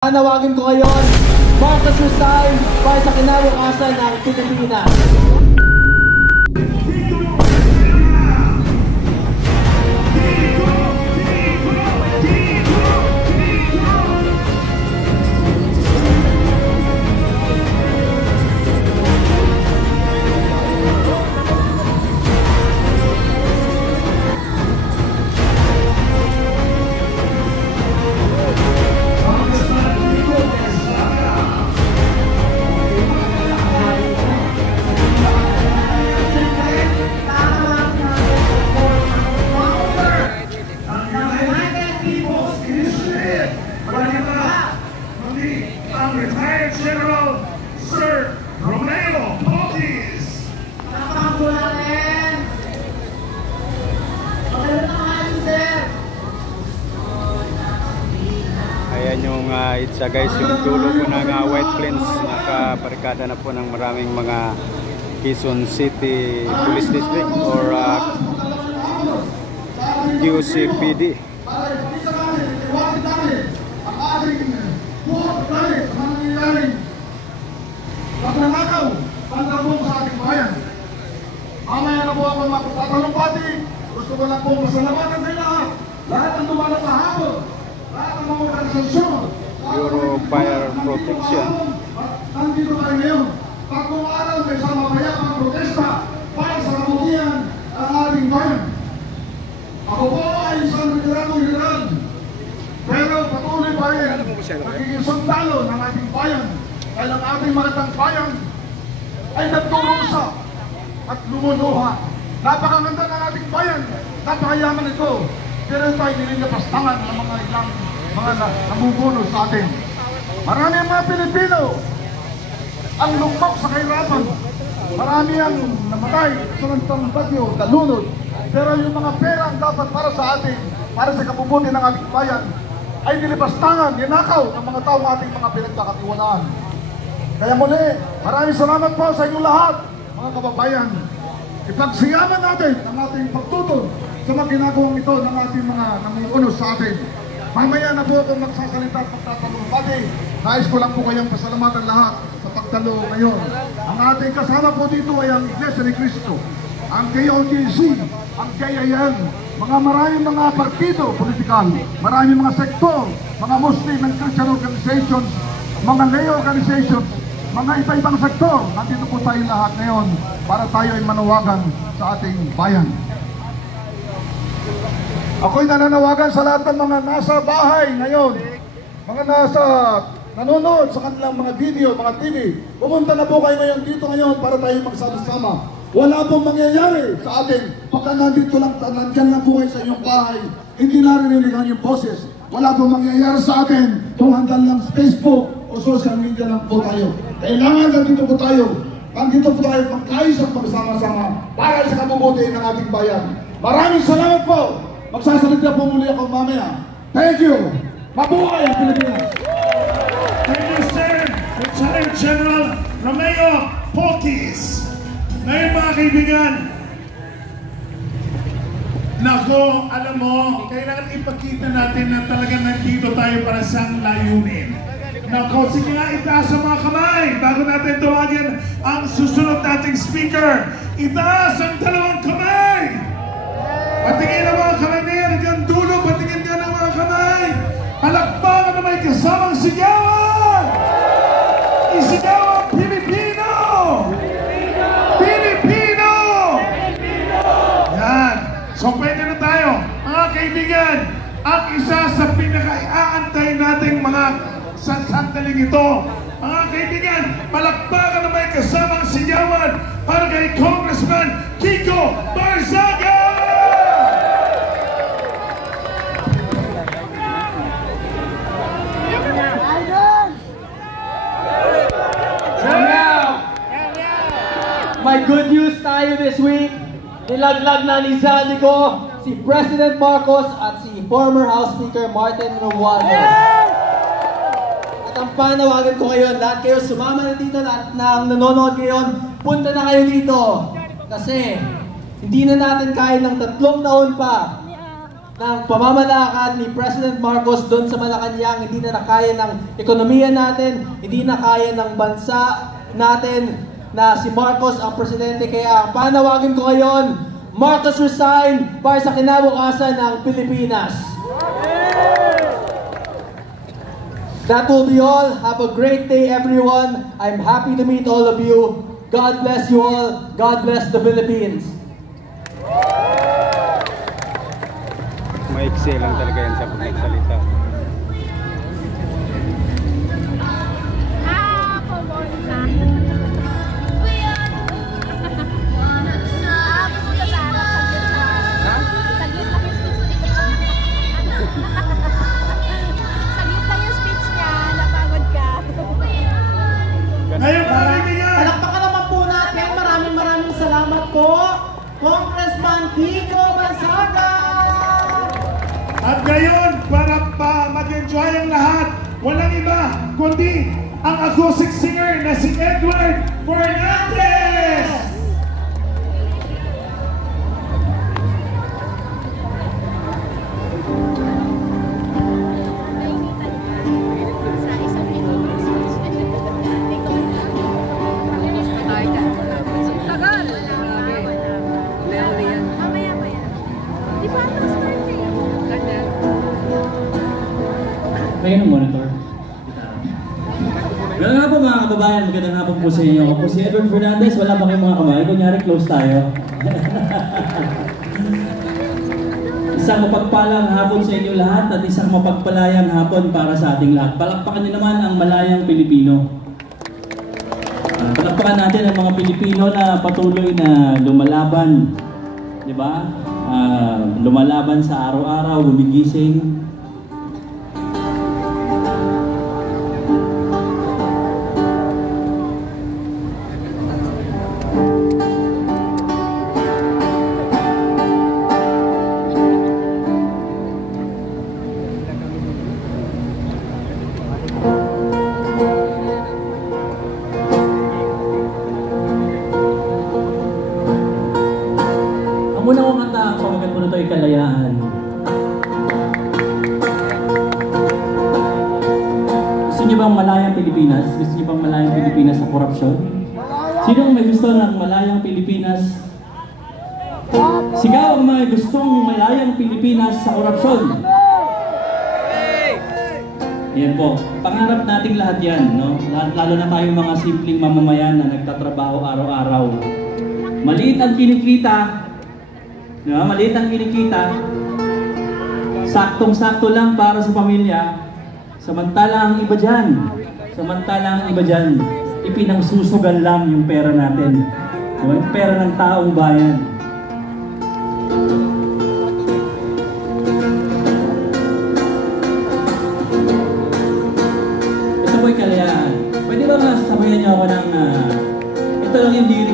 Nanawagin ko ngayon, Marcos resign para sa kinabukasan ng Pilipinas. Retired General Sir Romeo Potis. Ayan yung itsa guys, yung dulo po ng White Plains. Nakabarikada na po ng maraming mga Quezon City Police District or QCPD. Pagnanakaw, pagkabong sa ating bayan. Mamaya na po ako magtatanong-pati. Gusto ko lang po masalamatan kayo lahat. Lahat ng dumalang kahapon. Lahat ng mga organisasyon. Bureau Fire Protection. Nandito tayo ngayon. Bagong araw may sama mayapang protesta para sa kabutihan ng ating bayan. Ako po ay isang veteranong general. Pero patuloy pa rin magiging sundalo ng ating bayan. Dahil ang ating mga bayan ay nagturusa at lumunuha. Napakaganda ng ating bayan, napakayaman ito. Pero ito ay nilinapastangan ng mga ilang mga namuguno sa atin. Marami ang mga Pilipino ang lugmok sa kahirapan. Marami ang namatay sa nagtang bagyo, nalunod. Pero yung mga pera ang dapat para sa atin, para sa kabubuti ng ating bayan, ay nilipastangan, ninakaw ng mga taong ating mga pinagkakatiwalaan. Kaya muli, maraming salamat po sa inyong lahat, mga kababayan. Ipagsiyaman natin ang ating pagtutol sa mga ginagawang ito ng ating mga namumuno sa atin. Mamaya na po akong magsasalita at magtatanong. Pati, nais ko lang po kayong pasalamatan lahat sa pagtalo ngayon. Ang ating kasama po dito ay ang Iglesia ni Cristo, ang KOJC, ang KIM, maraming mga partido politikal, maraming mga sektor, mga Muslim and Christian organizations, mga lay organizations, mga iba-ibang sektor. Nandito po tayo lahat ngayon para tayo ay manawagan sa ating bayan. Ako'y nananawagan sa lahat ng mga nasa bahay ngayon, mga nasa nanonood sa kanilang mga video, mga TV. Pumunta na po kayo ngayon dito ngayon para tayo magsama-sama. Wala pong mangyayari sa atin pagka nandito lang, nandyan lang po kayo sa inyong bahay, hindi naririnig ang inyong boses. Wala pong mangyayari sa atin kung handal lang sa Facebook o social media lang po tayo. Kailangan nandito po tayo. Nandito po tayo magkaisang magsama-sama para sa kabubuti ng ating bayan. Maraming salamat po. Magsasalita po muli ako mamaya. Thank you. Mabuhay ang Pilipinas. Thank you, sir. Retired General Romeo Potis. Ngayon mga kaibigan, nako, alam mo, kailangan ipakita natin na talagang nandito tayo para sa layunin. Nako, sige nga, itaas ang mga kamay bago natin tawagin ang susunod nating speaker. Itaas ang dalawang kamay! Patingin ang mga kamay na yan, hanggang dulo, patingin ka ng mga kamay. Palakpakan na may kasamang sigawan! Isigaw ang Pilipino! Pilipino! Yan. So pwede na tayo. Mga kaibigan, ang isa sa pinaka-iaantay nating mga sandaling ito. Mga kaibigan, palakpakan na may kasamang sigawan para kay Congressman Kiko Barzaga! May good news tayo this week. Nilaglag na ni Zaldico si President Marcos at si former House Speaker Martin Romualdez. At ang panawagan ko ngayon, lahat kayo sumama na dito, lahat na nanonood ngayon, punta na kayo dito. Kasi hindi na natin kaya ng 3 taon pa ng pamamalakad ni President Marcos doon sa Malacanang, hindi na kaya ng ekonomiya natin, hindi na kaya ng bansa natin na si Marcos ang presidente. Kaya panawagin ko ngayon, Marcos resign para sa kinabukasan ng Pilipinas. That will be all. Have a great day, everyone. I'm happy to meet all of you. God bless you all. God bless the Philippines. Maiksi lang talaga yan sa pagsalita. Ngayon, parinig yan! Palakpakan naman po natin. Maraming salamat po, Congressman Kiko Masaga! At ngayon, para pa mag-enjoy ang lahat, walang iba kundi ang acoustic singer na si Edward Fernandez! Mayroon ng monitor. Magandang hapon mga kababayan, magandang hapon po sa inyo. Ako po si Edward Fernandez, wala pa kayong mga kamay, kunyari close tayo. Isang mapagpalang hapon sa inyo lahat at isang mapagpalayang hapon para sa ating lahat. Palakpakan niyo naman ang malayang Pilipino. Palakpakan natin ang mga Pilipino na patuloy na lumalaban. Di ba? Lumalaban sa araw-araw, gumigising. Ang muna kong kanta, ang pamagat po na ito ay Kalayaan. Gusto niyo bang malayang Pilipinas? Gusto niyo bang malayang Pilipinas sa korupsyon? Sino ang may gusto ng malayang Pilipinas? Sigaw ang may gustong malayang Pilipinas sa korupsyon. Yan po, pangarap nating lahat yan, no? Lalo na tayong mga simpleng mamamayan na nagtatrabaho araw-araw. Maliit ang kinikita, diba? Maliit ang kinikita, saktong-sakto lang para sa pamilya, samantala ang iba dyan, ipinangsusugan lang yung pera natin, diba? Yung pera ng taong bayan. Ito po'y Kalayaan. Pwede ba masasabayan niyo ako ng ito lang yung lyrics